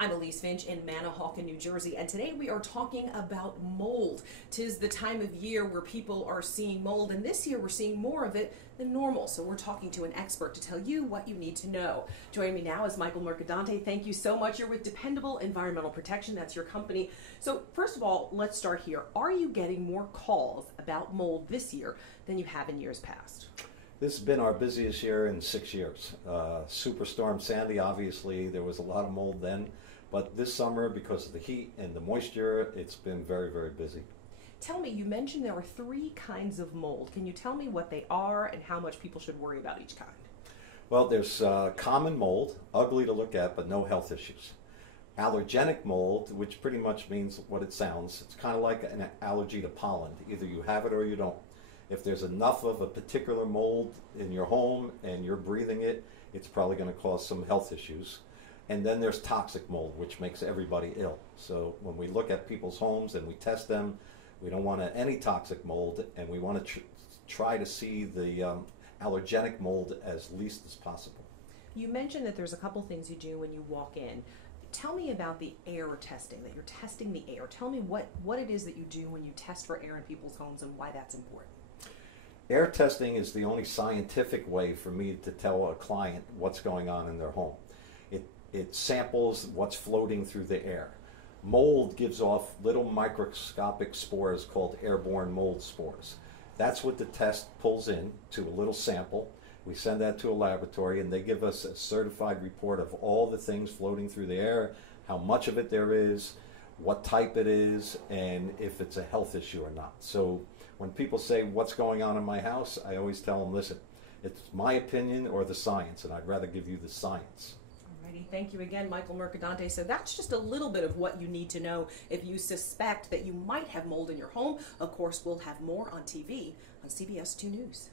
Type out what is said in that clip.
I'm Elise Finch in Manahawkin, New Jersey, and today we are talking about mold. 'Tis the time of year where people are seeing mold, and this year we're seeing more of it than normal. So we're talking to an expert to tell you what you need to know. Joining me now is Michael Mercadante. Thank you so much. You're with Dependable Environmental Protection. That's your company. So first of all, let's start here. Are you getting more calls about mold this year than you have in years past? This has been our busiest year in 6 years. Superstorm Sandy, obviously, there was a lot of mold then, but this summer, because of the heat and the moisture, it's been very, very busy. Tell me, you mentioned there are 3 kinds of mold. Can you tell me what they are and how much people should worry about each kind? Well, there's common mold, ugly to look at, but no health issues. Allergenic mold, which pretty much means what it sounds. It's kind of like an allergy to pollen. Either you have it or you don't. If there's enough of a particular mold in your home and you're breathing it, it's probably going to cause some health issues. And then there's toxic mold, which makes everybody ill. So when we look at people's homes and we test them, we don't want any toxic mold, and we want to try to see the allergenic mold as least as possible. You mentioned that there's a couple things you do when you walk in. Tell me about the air testing, that you're testing the air. Tell me what it is that you do when you test for air in people's homes and why that's important. Air testing is the only scientific way for me to tell a client what's going on in their home. It samples what's floating through the air. Mold gives off little microscopic spores called airborne mold spores. That's what the test pulls in to a little sample. We send that to a laboratory and they give us a certified report of all the things floating through the air, how much of it there is, what type it is, and if it's a health issue or not. So when people say, what's going on in my house, I always tell them, listen, it's my opinion or the science, and I'd rather give you the science. Alrighty, thank you again, Michael Mercadante. So that's just a little bit of what you need to know if you suspect that you might have mold in your home. Of course, we'll have more on TV on CBS 2 News.